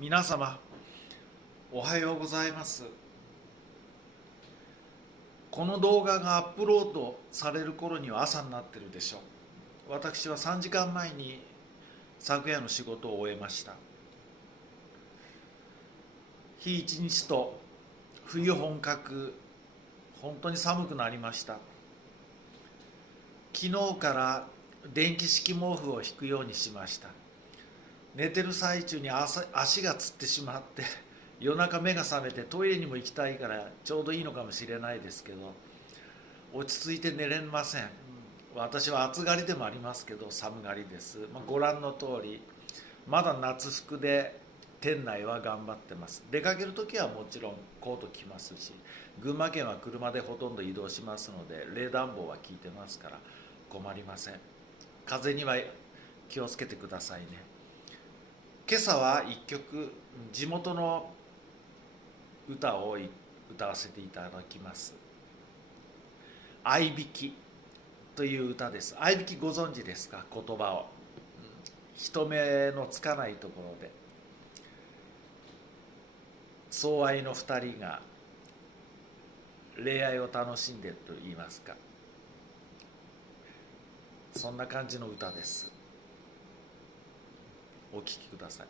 皆様おはようございます。この動画がアップロードされる頃には朝になってるでしょう。私は3時間前に昨夜の仕事を終えました。日一日と冬本格、本当に寒くなりました。昨日から電気式毛布を引くようにしました。寝てる最中に足がつってしまって、夜中目が覚めてトイレにも行きたいからちょうどいいのかもしれないですけど、落ち着いて寝れません。私は暑がりでもありますけど寒がりです。ご覧の通りまだ夏服で店内は頑張ってます。出かける時はもちろんコート着ますし、群馬県は車でほとんど移動しますので冷暖房は効いてますから困りません。風には気をつけてくださいね。今朝は一曲地元の歌を歌わせていただきます。合いびきという歌です。合いびきご存知ですか？言葉を人目のつかないところで相愛の二人が恋愛を楽しんでと言いますか、そんな感じの歌です。お聴きください。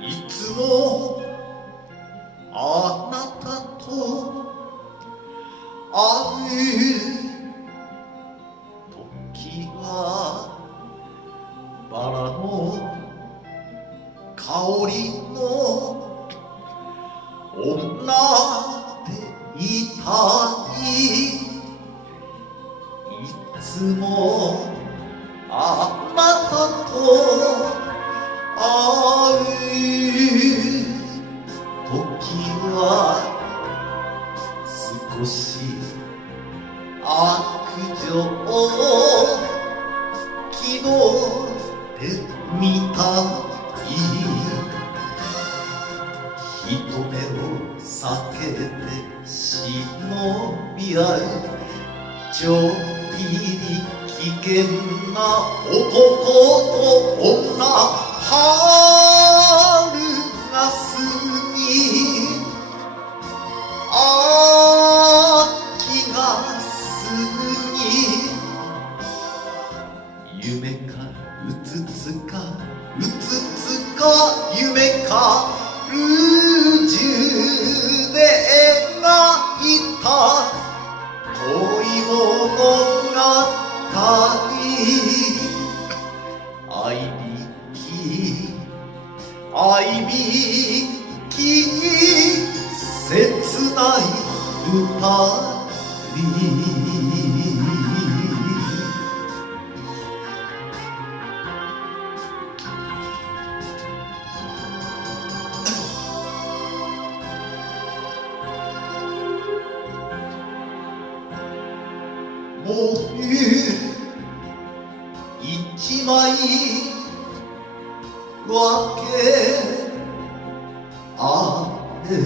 いつもあなたと会う時はバラの香りの女でいたい。いつもあなたと会う時は少し悪情気取ってみたい。人目を避けて忍び合うちょびり危険な男と女。春が過ぎ秋が過ぎ、夢かうつつかうつつか夢かルージュで描いた恋物語。合いびき切ない歌もう一枚わけあれ。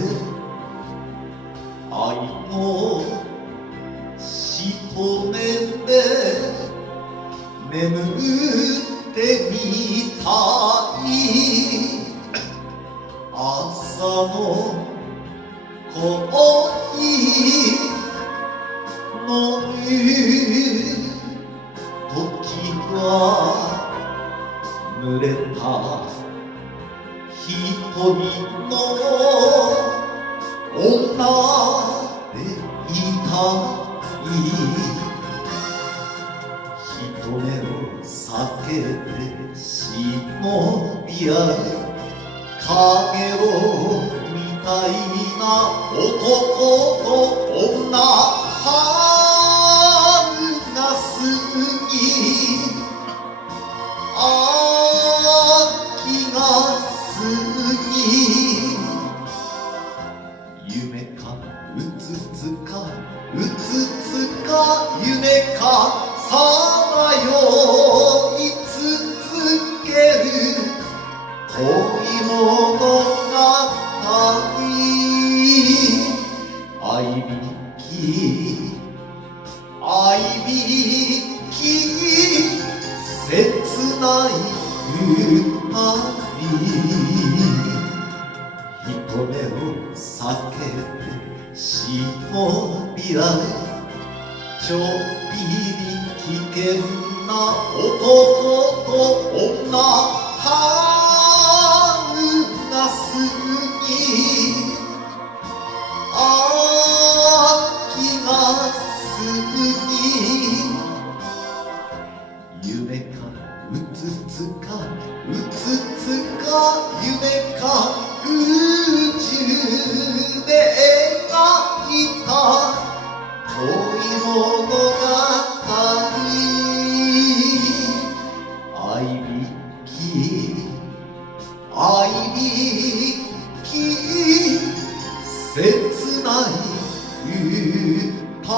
愛のしとめで眠ってみたい。朝のコーヒー飲む時は濡れた瞳の女でいたい。人目を避けて忍び合う影をみたいな男と女。春が過ぎ秋さまよい続ける恋物語愛びき愛びき切ない二人人目を避けて忍び合うちょっぴり危険な男と女春が過ぎ秋が過ぎ夢かうつつかうつつか夢か宇宙で描いた恋物語愛びき愛びき切ない歌